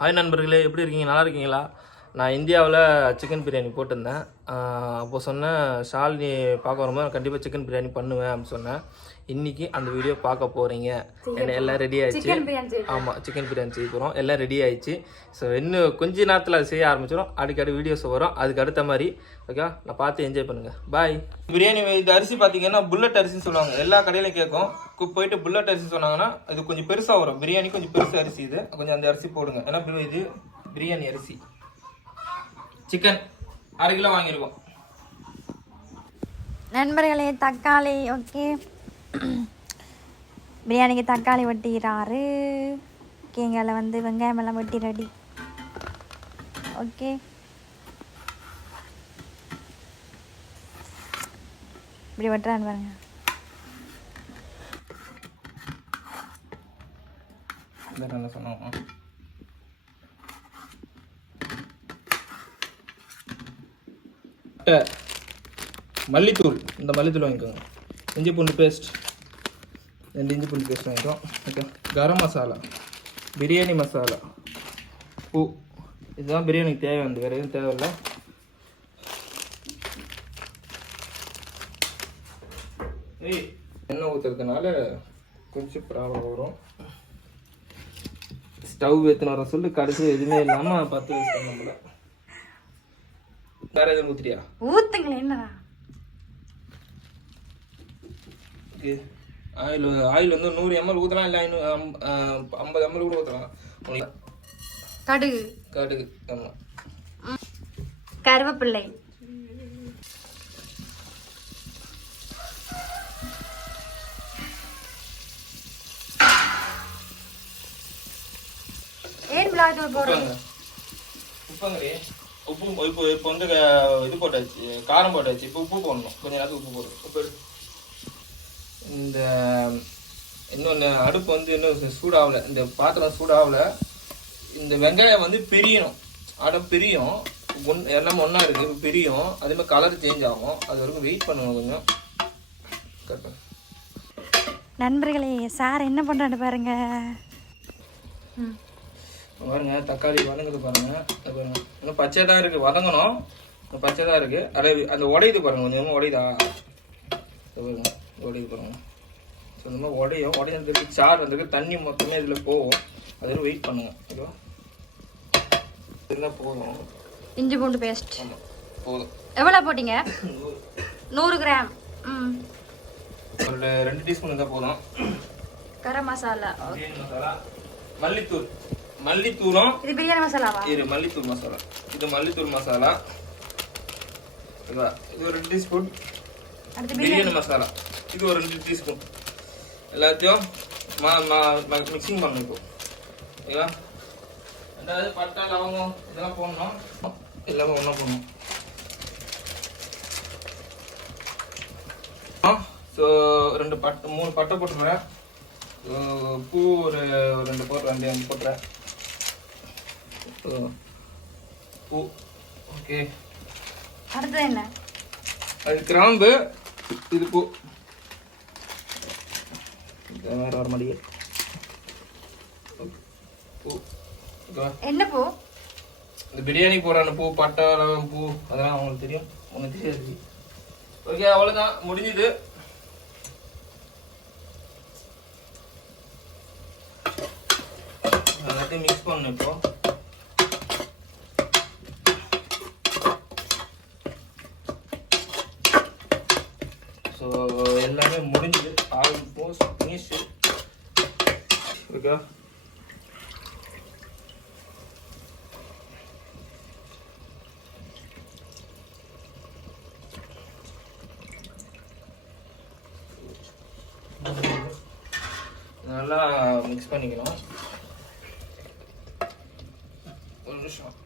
Hi நண்பர்களே எப்படி இருக்கீங்க? நல்லா இருக்கீங்களா? நான் இந்தியாவில் சிக்கன் பிரியாணி போட்டிருந்தேன். அப்போது சொன்னேன் ஷாலினி பார்க்க வரும்போது கண்டிப்பாக சிக்கன் பிரியாணி பண்ணுவேன் அப்படின்னு சொன்னேன். இன்னைக்கு அந்த வீடியோ பார்க்க போகிறீங்க என்ன எல்லாம் ரெடி ஆயிடுச்சு? ஆமாம் சிக்கன் பிரியாணி செய்ய போகிறோம் எல்லாம் ரெடி ஆயிடுச்சு. ஸோ இன்னும் கொஞ்ச நேரத்தில் அது செய்ய ஆரம்பிச்சிடும் அடிக்கடி வீடியோஸ் வரும். அதுக்கு அடுத்த மாதிரி ஓகே நான் பார்த்து என்ஜாய் பண்ணுங்கள் பாய் பிரியாணி இது அரிசி பார்த்தீங்கன்னா புல்லட் அரிசின்னு சொல்லுவாங்க. எல்லா கடையிலும் கேட்கும். போயிட்டு புல்லட் அரிசி சொன்னாங்கன்னா இது கொஞ்சம் பெருசாக வரும். பிரியாணி கொஞ்சம் பெருசு அரிசி இது. கொஞ்சம் அந்த அரிசி போடுங்க. ஏன்னா பிரி- இது? பிரியாணி அரிசி. சிக்கன் அரை கிலோ வாங்கியிருக்கோம் நண்பர்களே தக்காளி ஓகே பிரியாணிக்கு தக்காளி வெட்டிக்கிறாரு. கேங்கால வந்து வெங்காயம் எல்லாம் வெட்டி ரெடி ஓகே இப்படி வெட்டுறான்னு பாருங்க. நல்லா சொன்னோம் மல்லித்தூள். இந்த மல்லித்தூள் வாங்கிக்கோங்க. இஞ்சி பூண்டு பேஸ்ட் ரெண்டு இஞ்சி பூண்டு பேஸ்ட் வாங்கிட்டோம். ஓகே கரம் மசாலா. பிரியாணி மசாலா. பூ. இதுதான் பிரியாணிக்கு தேவை. வந்து வேறு எதுவும் தேவையில்லை. ஏய் எண்ணெய் ஊற்றுறதுனால கொஞ்சம் ப்ராப்ளம் வரும். ஸ்டவ் ஏற்றின வர சொல்லி. கடைசி எதுவுமே இல்லாமல் பத்து வயசு நம்மள வேற எதுவும் ஊத்துறியா ஊத்துங்களேன் என்னடா? ஓகே ஆயில் ஆயில் வந்து நூறு எம்எல் ஊற்றலாம் இல்லை ஐநூறு ஐம்பது எம்எல் கூட ஊற்றலாம் கடுகு. கடுகு ஆமாம் கருவேப்பிள்ளை ஏன் போடுறோம் உப்புங்கடி. உப்பு இப்போ இப்போ வந்து இது போட்டாச்சு காரம் போட்டாச்சு இப்போ உப்பு போடணும். கொஞ்ச நேரத்துக்கு உப்பு போடணும் உப்பு. இந்த இன்னொன்று அடுப்பு வந்து இன்னும் சூடாகல. இந்த பாத்திரம் சூடாகல. இந்த வெங்காயம் வந்து பிரியணும். அடுப்பு பிரியும். ஒன் எல்லாமே ஒன்றா இருக்குது இப்போ பிரியும். அதே மாதிரி கலர் சேஞ்ச் ஆகும். அது வரைக்கும் வெயிட் பண்ணணும் கொஞ்சம். கட் பண்ணு. நண்பர்களே சார் என்ன பண்றாரு பாருங்க? ம். பாருங்க தக்காளி வதங்குது பாருங்க. இது பாருங்க. இன்னும் பச்சை தான் இருக்கு. வதங்கணும். இன்னும் பச்சை தான் இருக்கு. அதே அந்த உடையுது பாருங்க கொஞ்சம் உடையுதா? இது பாருங்க. உடையுது பாருங்க ஸோ இந்த மாதிரி உடையும் உடையதுக்கு சார் வந்திருக்கு தண்ணி மொத்தமே இதில் போகும். அதில் வெயிட் பண்ணுங்க ஓகேவா? இருந்தால் போதும். இஞ்சி பூண்டு பேஸ்ட் போதும். எவ்வளோ போட்டீங்க? நூறு கிராம். ம். ஒரு ரெண்டு டீஸ்பூன் இருந்தால் போதும். கரம் மசாலா. மசாலா. மல்லித்தூள். மல்லித்தூளும் இது பிரியாணி மசாலாவா? இது மல்லித்தூள் மசாலா. இது மல்லித்தூள் மசாலா. இது ஒரு ரெண்டு டீஸ்பூன். பிரியாணி. மசாலா. இது ஒரு ரெண்டு டீஸ்பூன் எல்லாத்தையும் மா மா மிக்சிங் பண்ணணும் இப்போ. ஓகேவா ரெண்டாவது பட்டை லவங்கம் இதெல்லாம் போடணும். எல்லாமே ஒன்றா போடணும். ஸோ ரெண்டு பட்டை மூணு பட்டை போட்டுருவேன் பூ ஒரு ரெண்டு போட்டு ரெண்டு அஞ்சு போட்டுறேன் பூ ஓகே அடுத்தது என்ன? அது கிராம்பு இது பூ. வேற வர மாட்டேங்குது ஓகேவா என்ன பூ இந்த பிரியாணி போடுறான பூ பட்டை பூ அதெல்லாம் அவங்களுக்கு தெரியும் உனக்கு தெரியாது ஓகே அவ்வளோதான் முடிஞ்சுது எல்லாத்தையும் மிக்ஸ் பண்ணணும் இப்போ ஸோ எல்லாமே முடிஞ்சுது ஆல்மோஸ்ட் ஃபினிஷ் ஓகே நல்லா மிக்ஸ் பண்ணிக்கணும். ஒரு நிமிஷம்.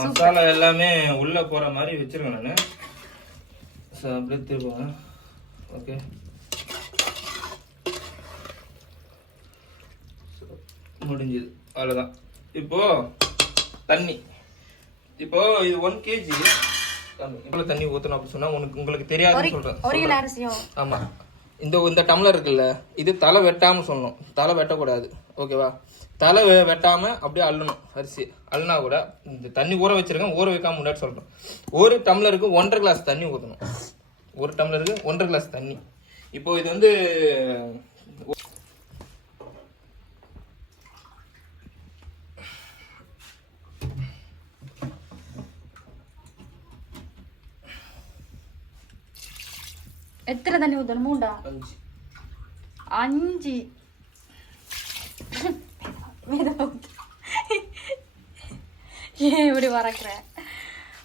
மசாலா எல்லாமே உள்ள போற மாதிரி வச்சிருக்கேன் நான். ஸோ அப்படியே திருப்புங்க. ஓகே முடிஞ்சுது. அவ்வளோதான் இப்போ தண்ணி. இப்போ இது ஒன் கேஜி இவ்வளோ தண்ணி ஊற்றணும் அப்படின்னு சொன்னால் உனக்கு உங்களுக்கு தெரியாதுன்னு சொல்கிறேன் ஒரு கிலோ அரிசியும். ஆமா. இந்த இந்த டம்ளர் இருக்குல்ல இது தலை வெட்டாம சொல்லணும். தலை வெட்டக்கூடாது. ஓகேவா தலை வெ- வெட்டாம அப்படியே அள்ளணும் அரிசி. அள்ளினா கூட இந்த தண்ணி ஊற வச்சிருக்கேன் ஊற வைக்காம முன்னாடி சொல்றேன் ஒரு டம்ளருக்கு ஒன்றரை கிளாஸ் தண்ணி ஊற்றணும் ஒரு டம்ளருக்கு ஒன்றரை கிளாஸ் தண்ணி. இப்போ இது வந்து எத்தனை தண்ணி ஊற்றணும் மூண்டா அஞ்சு. ஏன் இப்படி வரக்குற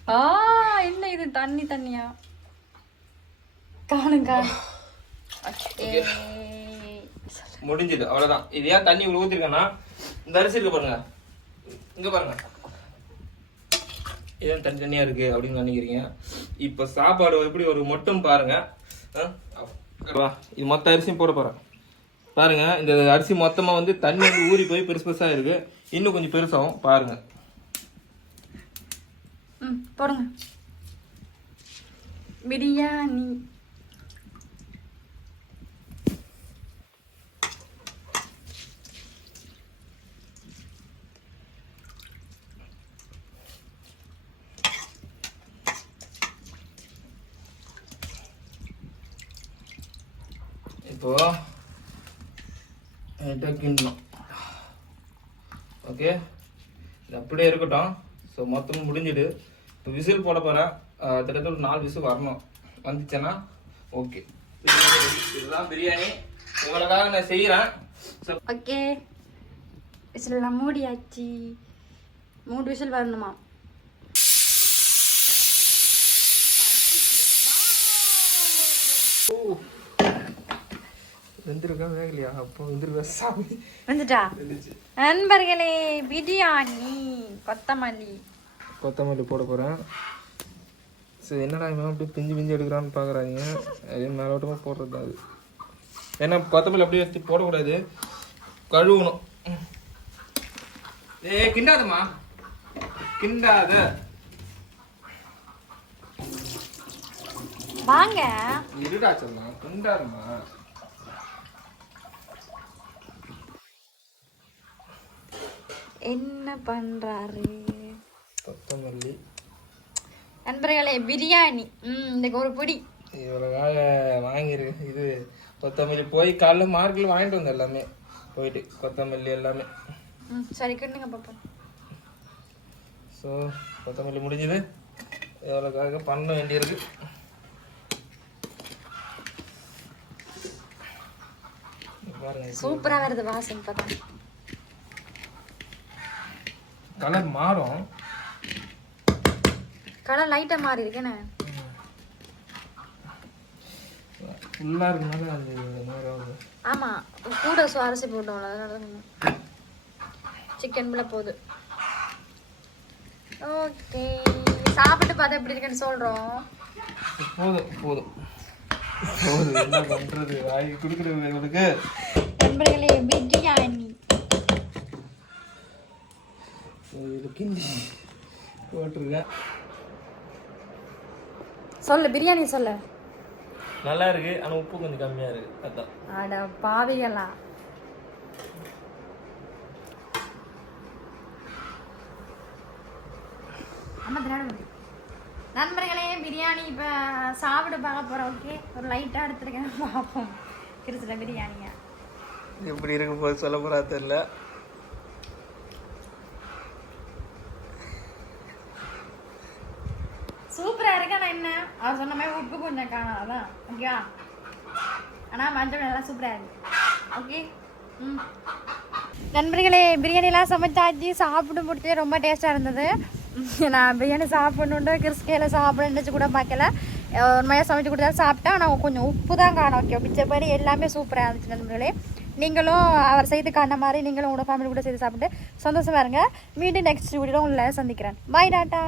ஆ என்ன இது தண்ணி தண்ணியா ஏய். முடிஞ்சுது அவ்வளவுதான் இது ஏன் தண்ணி இவ்வளவு ஊத்திருக்கேன்னா இந்த அரிசி இருக்கு பாருங்க இங்க பாருங்க இதான் தனி தனியா இருக்கு அப்படின்னு நினைக்கிறீங்க இப்ப சாப்பாடு எப்படி ஒரு மொட்டும் பாருங்க? வா, இது மொத்த அரிசியும் போட போறேன். பாருங்க இந்த அரிசி மொத்தமா வந்து தண்ணி வந்து ஊறி போய் பெருசு பெருசா இருக்கு. இன்னும் கொஞ்சம் பெருசாகும் பாருங்க. ம் போடுங்க. பிரியாணி. இப்போ லைட்டாக கிண்டணும் ஓகே இது அப்படியே இருக்கட்டும். ஸோ மொத்தமும் முடிஞ்சிடு. இப்போ விசில் போட போகிறேன் கிட்டத்தட்ட ஒரு நாலு விசில் வரணும். வந்துச்சுன்னா ஓகே இதுதான் பிரியாணி. உங்களுக்காக நான் செய்கிறேன் ஸோ ஓகே விசிலெல்லாம் மூடியாச்சு. மூணு விசில் வரணுமா? வெந்திருக்கா வேகலையா? அப்போ வெந்திருக்கா? சாமி. வந்துட்டா? நண்பர்களே பிரியாணி கொத்தமல்லி. கொத்தமல்லி போட போகிறேன் சரி என்னடா இவன் அப்படியே பிஞ்சு பிஞ்சு எடுக்கிறான்னு பார்க்குறாங்க அதே மேலோட்டமாக போடுறது அது? ஏன்னா கொத்தமல்லி அப்படியே எடுத்து போடக்கூடாது. கழுவணும். ஏ கிண்டாதம்மா. கிண்டாத. வாங்க. இருடா சொல்லலாம் கிண்டாதம்மா. என்ன பண்றாரு? கொத்தமல்லி. நண்பர்களே பிரியாணி. ம் இந்த ஒரு பிடி. இவ்வளோக்காக வாங்கியிருக்கு இது கொத்தமல்லி போய் காலைல மார்க்கெட்டில் வாங்கிட்டு வந்தேன் எல்லாமே. போயிட்டு கொத்தமல்லி எல்லாமே. ம் சரி கிண்டுங்க பாப்போம். ஸோ கொத்தமல்லி முடிஞ்சது. எவ்வளோக்காக பண்ண வேண்டியிருக்கு? இங்க பாருங்க சூப்பரா வருது வாசம் பார்த்தா கலர் மாறும். கலர் லைட்டா மாறி இருக்கேனே ஃபுல்லாக இருக்கனால அது மாதிரி ஆகுது ஆமா கூட சுவாரசி போட்டோம்ல அதனால சிக்கன் பிள்ளை போகுது ஓகே சாப்பிட்டு பார்த்தா எப்படி இருக்குன்னு சொல்றோம். போதும் போதும். போதும். என்ன பண்ணுறது வாங்கி கொடுக்குறது உங்களுக்கு நண்பர்களே பிரியாணி. இது கிண்டி போட்டிருக்கேன் சொல்லு பிரியாணி சொல்லு. நல்லா இருக்கு ஆனால் உப்பு கொஞ்சம் கம்மியாக இருக்கு அதான். அட பாவிகளா. நண்பர்களே பிரியாணி இப்போ சாப்பிட பார்க்க போகிறோம் ஓகே ஒரு லைட்டாக எடுத்துருக்கேன் பார்ப்போம். கிருச்சில் பிரியாணியை. எப்படி இருக்கும் போது சொல்ல போறா தெரியல சூப்பராக இருக்கு ஆனால் என்ன? அவர் சொன்ன மாதிரி உப்பு கொஞ்சம் காணும் அதான். ஓகேவா ஆனால் மஞ்சள் நல்லா சூப்பராக இருக்கு. ஓகே ம். நண்பர்களே பிரியாணிலாம் சமைச்சாச்சு. சாப்பிட்டு முடிச்சு ரொம்ப டேஸ்ட்டாக இருந்தது. நான் பிரியாணி சாப்பிடணுன்ற கிறிஸ்கையில் சாப்பிடணுச்சு கூட பார்க்கல. உண்மையாக சமைச்சு கொடுத்தா சாப்பிட்டேன் ஆனால் கொஞ்சம் உப்பு தான் காணும். ஓகே மிச்சப்படி எல்லாமே சூப்பராக இருந்துச்சு நண்பர்களே. நீங்களும் அவர் செய்து காண மாதிரி நீங்களும் உங்களோட ஃபேமிலி கூட செய்து சாப்பிட்டு சந்தோஷமா இருங்க. மீண்டும் நெக்ஸ்ட் வீடியோவில் உங்களை சந்திக்கிறேன். Bye tata.